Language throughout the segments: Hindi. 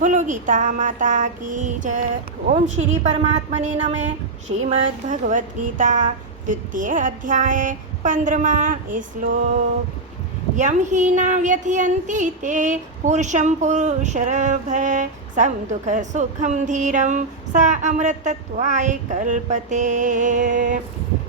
बोलो गीता माता की जय। ओम श्री परमात्मने नमः। श्रीमद् भगवत गीता द्वितीय अध्याय 15वां श्लोक। यम ही न व्यथयन्ति ते पुरुषं पुरुषरभ सम दुख सुखम धीरम सा अमृतत्वाय कल्पते।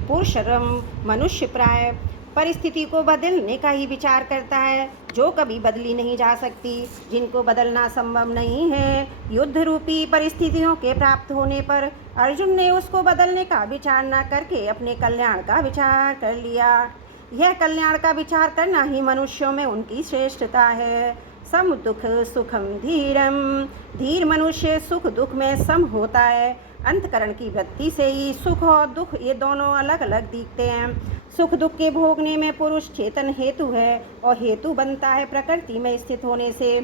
पुरुषरम मनुष्य प्राय परिस्थिति को बदलने का ही विचार करता है, जो कभी बदली नहीं जा सकती, जिनको बदलना संभव नहीं है। युद्ध रूपी परिस्थितियों के प्राप्त होने पर अर्जुन ने उसको बदलने का विचार न करके अपने कल्याण का विचार कर लिया। यह कल्याण का विचार करना ही मनुष्यों में उनकी श्रेष्ठता है। सम दुख सुखम धीरम, धीर मनुष्य सुख दुख में सम होता है। अंतकरण की वृत्ति से ही सुख और दुख ये दोनों अलग अलग दिखते हैं। सुख दुख के भोगने में पुरुष चेतन हेतु है और हेतु बनता है प्रकृति में स्थित होने से।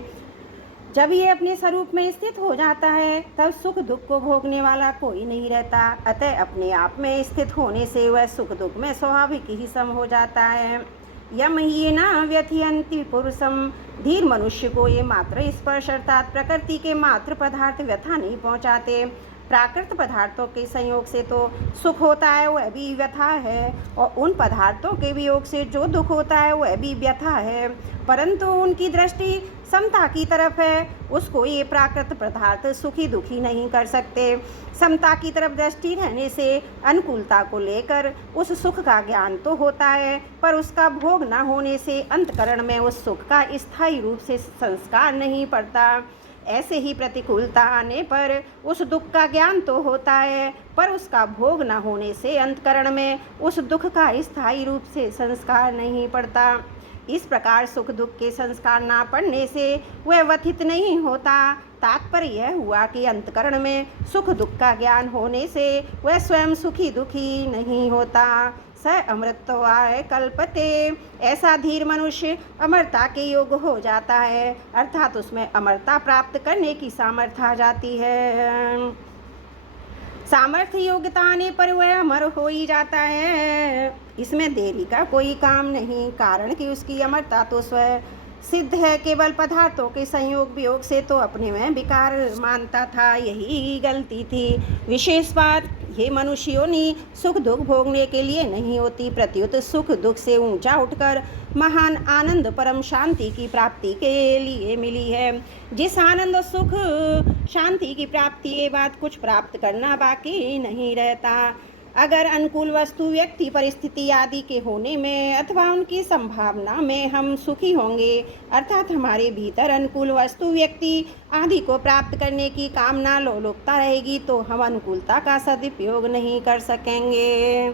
जब ये अपने स्वरूप में स्थित हो जाता है तब सुख दुख को भोगने वाला कोई नहीं रहता। अतः अपने आप में स्थित होने से वह सुख दुख में स्वाभाविक ही सम हो जाता है। यम ही न व्यथयन्ति पुरुषम, धीर मनुष्य को ये मात्र स्पर्श अर्थात प्रकृति के मात्र पदार्थ व्यथा नहीं पहुँचाते। प्राकृत पदार्थों के संयोग से तो सुख होता है वह भी व्यथा है, और उन पदार्थों के वियोग से जो दुख होता है वह भी व्यथा है, परंतु उनकी दृष्टि समता की तरफ है। उसको ये प्राकृत पदार्थ सुखी दुखी नहीं कर सकते। समता की तरफ दृष्टि रहने से अनुकूलता को लेकर उस सुख का ज्ञान तो होता है, पर उसका भोग न होने से अंतकरण में उस सुख का स्थायी रूप से संस्कार नहीं पड़ता। ऐसे ही प्रतिकूलता आने पर उस दुख का ज्ञान तो होता है, पर उसका भोग न होने से अंतकरण में उस दुख का स्थायी रूप से संस्कार नहीं पड़ता। इस प्रकार सुख दुख के संस्कार ना पड़ने से वह व्यथित नहीं होता। तात्पर्य यह हुआ कि अंतकरण में सुख दुख का ज्ञान होने से वह स्वयं सुखी दुखी नहीं होता। स अमृतत्वाय कल्पते, ऐसा धीर मनुष्य अमरता के योग हो जाता है, अर्थात उसमें अमरता प्राप्त करने की सामर्थ्य आ जाती है। सामर्थ्य योग्यता आने पर वह अमर हो ही जाता है। इसमें देरी का कोई काम नहीं, कारण कि उसकी अमरता तो स्वयं सिद्ध है। केवल पदार्थों के संयोग वियोग से तो अपने में विकार मानता था, यही गलती थी। विशेष बात ये मनुष्यों ने सुख दुख भोगने के लिए नहीं होती, प्रत्युत सुख दुख से ऊंचा उठकर महान आनंद परम शांति की प्राप्ति के लिए मिली है। जिस आनंद सुख शांति की प्राप्ति के बाद कुछ प्राप्त करना बाकी नहीं रहता। अगर अनुकूल वस्तु व्यक्ति परिस्थिति आदि के होने में अथवा उनकी संभावना में हम सुखी होंगे, अर्थात हमारे भीतर अनुकूल वस्तु व्यक्ति आदि को प्राप्त करने की कामना लोलुपता रहेगी, तो हम अनुकूलता का सदुपयोग नहीं कर सकेंगे।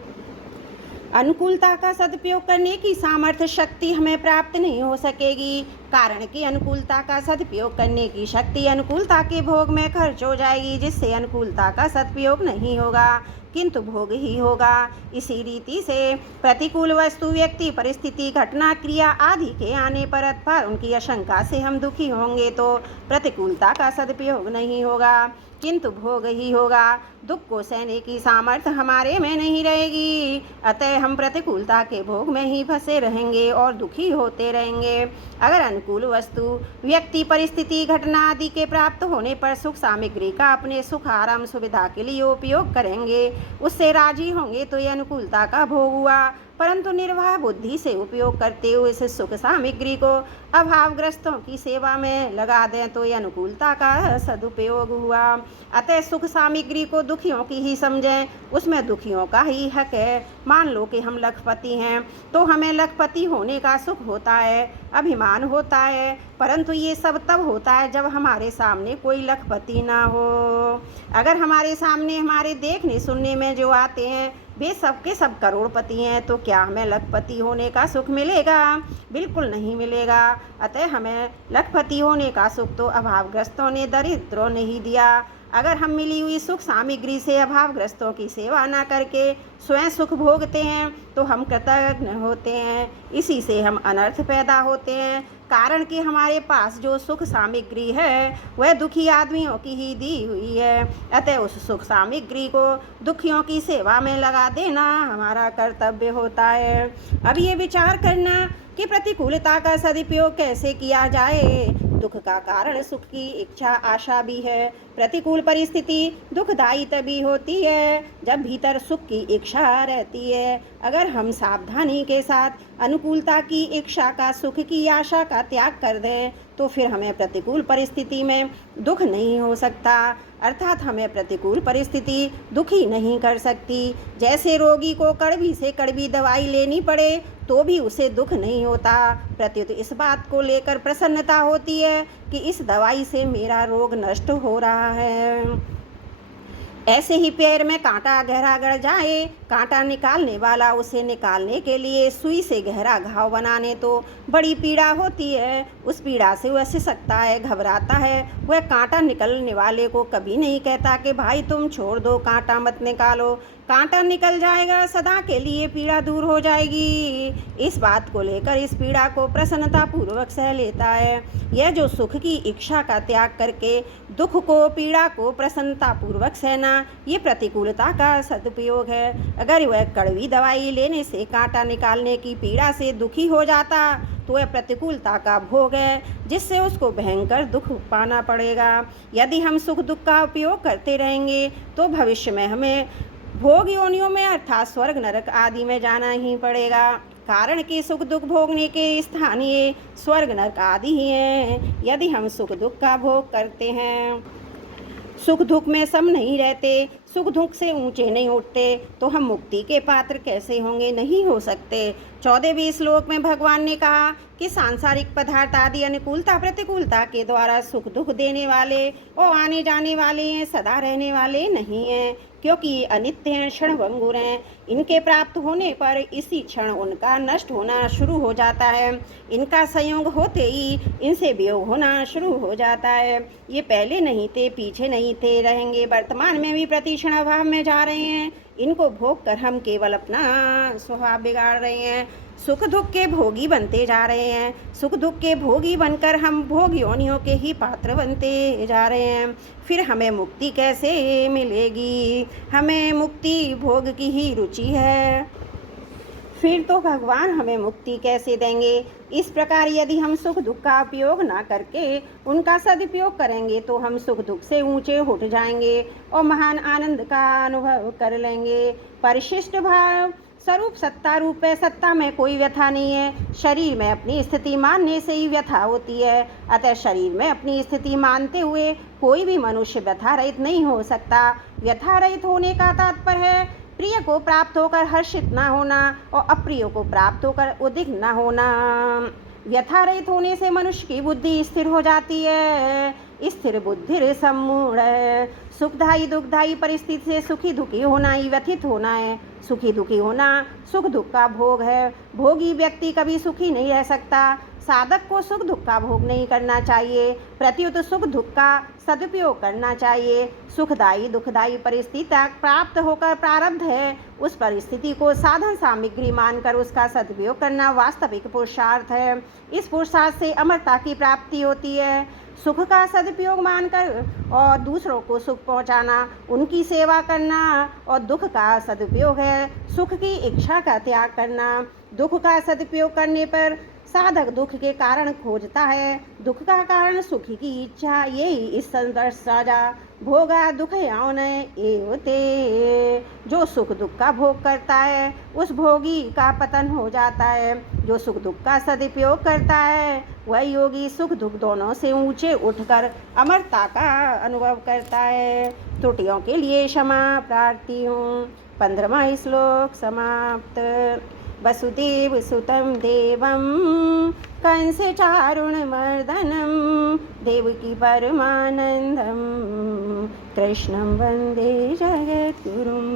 अनुकूलता का सदुपयोग करने की सामर्थ्य शक्ति हमें प्राप्त नहीं हो सकेगी, कारण कि अनुकूलता का सदुपयोग करने की शक्ति अनुकूलता के भोग में खर्च हो जाएगी, जिससे अनुकूलता का सदुपयोग नहीं होगा किंतु भोग ही होगा। इसी रीति से प्रतिकूल वस्तु व्यक्ति परिस्थिति घटना क्रिया आदि के आने पर अथवा उनकी आशंका से हम दुखी होंगे तो प्रतिकूलता का सदुपयोग नहीं होगा किंतु भोग ही होगा। दुख को सहने की सामर्थ्य हमारे में नहीं रहेगी, अतः हम प्रतिकूलता के भोग में ही फंसे रहेंगे और दुखी होते रहेंगे। अगर अनुकूल वस्तु व्यक्ति परिस्थिति घटना आदि के प्राप्त होने पर सुख सामग्री का अपने सुख आराम सुविधा के लिए उपयोग करेंगे, उससे राजी होंगे तो यह अनुकूलता का भोग हुआ, परंतु निर्वाह बुद्धि से उपयोग करते हुए इस सुख सामग्री को अभावग्रस्तों की सेवा में लगा दें तो यह अनुकूलता का सदुपयोग हुआ। अतः सुख सामग्री को दुखियों की ही समझें, उसमें दुखियों का ही हक है। मान लो कि हम लखपति हैं तो हमें लखपति होने का सुख होता है, अभिमान होता है, परंतु ये सब तब होता है जब हमारे सामने कोई लखपति ना हो। अगर हमारे सामने हमारे देखने सुनने में जो आते हैं वे सबके सब करोड़पति हैं, तो क्या हमें लखपति होने का सुख मिलेगा? बिल्कुल नहीं मिलेगा। अतः हमें लखपति होने का सुख तो अभावग्रस्तों ने दरिद्रों ने ही दिया। अगर हम मिली हुई सुख सामग्री से अभावग्रस्तों की सेवा न करके स्वयं सुख भोगते हैं तो हम कृतज्ञ होते हैं, इसी से हम अनर्थ पैदा होते हैं। कारण कि हमारे पास जो सुख सामग्री है वह दुखी आदमियों की ही दी हुई है, अतः उस सुख सामग्री को दुखियों की सेवा में लगा देना हमारा कर्तव्य होता है। अब ये विचार करना कि प्रतिकूलता का सदुपयोग कैसे किया जाए, दुख का कारण सुख की इच्छा आशा भी है। प्रतिकूल परिस्थिति दुखदायी तभी होती है जब भीतर सुख की इच्छा रहती है। अगर हम सावधानी के साथ अनुकूलता की इच्छा का, सुख की आशा का त्याग कर दें तो फिर हमें प्रतिकूल परिस्थिति में दुख नहीं हो सकता, अर्थात हमें प्रतिकूल परिस्थिति दुखी नहीं कर सकती। जैसे रोगी को कड़वी से कड़वी दवाई लेनी पड़े तो भी उसे दुख नहीं होता, प्रत्युत इस बात को लेकर प्रसन्नता होती है कि इस दवाई से मेरा रोग नष्ट हो रहा है। ऐसे ही पैर में कांटा गहरा गड़ जाए, कांटा निकालने वाला उसे निकालने के लिए सुई से गहरा घाव बनाने तो बड़ी पीड़ा होती है। उस पीड़ा से वह सिसकता है, घबराता है। वह कांटा निकलने वाले को कभी नहीं कहता कि भाई तुम छोड़ दो, कांटा मत निकालो। कांटा निकल जाएगा, सदा के लिए पीड़ा दूर हो जाएगी। इस बात को लेकर इस पीड़ा को प्रसन्नता पूर्वक सह लेता है। यह जो सुख की इच्छा का त्याग करके दुख को, पीड़ा को प्रसन्नता पूर्वक सहना, ये प्रतिकूलता का सदुपयोग है। अगर वह कड़वी दवाई लेने से कांटा निकालने की पीड़ा से दुखी हो जाता तो वह प्रतिकूलता का भोग है, जिससे उसको भयंकर दुख पाना पड़ेगा। यदि हम सुख दुख का उपयोग करते रहेंगे तो भविष्य में हमें भोग योनियों में अर्थात स्वर्ग नरक आदि में जाना ही पड़ेगा। कारण कि सुख दुख भोगने के स्थानीय स्वर्ग नरक आदि ही हैं। यदि हम सुख दुख का भोग करते हैं, सुख दुख में सम नहीं रहते, सुख दुख से ऊंचे नहीं उठते तो हम मुक्ति के पात्र कैसे होंगे? नहीं हो सकते। 14वें श्लोक में भगवान ने कहा कि सांसारिक पदार्थ आदि अनुकूलता प्रतिकूलता के द्वारा सुख दुख देने वाले और आने जाने वाले हैं, सदा रहने वाले नहीं हैं, क्योंकि ये अनित्य हैं, क्षणभंगुर हैं। इनके प्राप्त होने पर इसी क्षण उनका नष्ट होना शुरू हो जाता है। इनका संयोग होते ही इनसे वियोग होना शुरू हो जाता है। ये पहले नहीं थे, पीछे नहीं थे, रहेंगे, वर्तमान में भी प्रति क्षण अभाव में जा रहे हैं। इनको भोग कर हम केवल अपना स्वभाव बिगाड़ रहे हैं। सुख दुख के भोगी बनते जा रहे हैं। सुख दुख के भोगी बनकर हम भोग योनियों के ही पात्र बनते जा रहे हैं। फिर हमें मुक्ति कैसे मिलेगी? हमें मुक्ति भोग की ही रुचि है, फिर तो भगवान हमें मुक्ति कैसे देंगे? इस प्रकार यदि हम सुख दुख का उपयोग ना करके उनका सदुपयोग करेंगे तो हम सुख दुख से ऊंचे उठ जाएंगे और महान आनंद का अनुभव कर लेंगे। परिशिष्ट भाव स्वरूप सत्ता रूप है। सत्ता में कोई व्यथा नहीं है। शरीर में अपनी स्थिति मानने से ही व्यथा होती है। अतः शरीर में अपनी स्थिति मानते हुए कोई भी मनुष्य व्यथा रहित नहीं हो सकता। व्यथा रहित होने का तात्पर्य है प्रिय को प्राप्त होकर हर्षित न होना और अप्रिय को प्राप्त होकर उद्विग्न न होना। व्यथा रहित होने से मनुष्य की बुद्धि स्थिर हो जाती है। स्थिर बुद्धि सम्मूढ़ है। सुखदायी दुखदायी परिस्थिति से सुखी दुखी होना ही व्यथित होना है। सुखी दुखी होना सुख दुख का भोग है। भोगी व्यक्ति कभी सुखी नहीं रह सकता। साधक को सुख दुख का भोग नहीं करना चाहिए, प्रत्युत सुख दुख का सदुपयोग करना चाहिए। सुखदायी दुखदायी परिस्थिति तक प्राप्त होकर प्रारब्ध है, उस परिस्थिति को साधन सामग्री मानकर उसका सदुपयोग करना वास्तविक पुरुषार्थ है। इस पुरुषार्थ से अमरता की प्राप्ति होती है। सुख का सदुपयोग मानकर और दूसरों को सुख पहुंचाना, उनकी सेवा करना, और दुख का सदुपयोग है सुख की इच्छा का त्याग करना। दुख का सदुपयोग करने पर साधक दुख के कारण खोजता है, दुख का कारण सुख की इच्छा। यही इस संदर्भ साजा भोगा दुख यावन एवते। जो सुख दुख का भोग करता है उस भोगी का पतन हो जाता है। जो सुख दुख का सदुपयोग करता है वह योगी सुख दुख दोनों से ऊंचे उठकर अमरता का अनुभव करता है। त्रुटियों के लिए क्षमा प्रार्थी हूँ। 15वां श्लोक समाप्त। वसुदेव सुतं देवं कंस चारुणमर्दनं देवकी परमानंदं कृष्णं वंदे जगद्गुरुम्।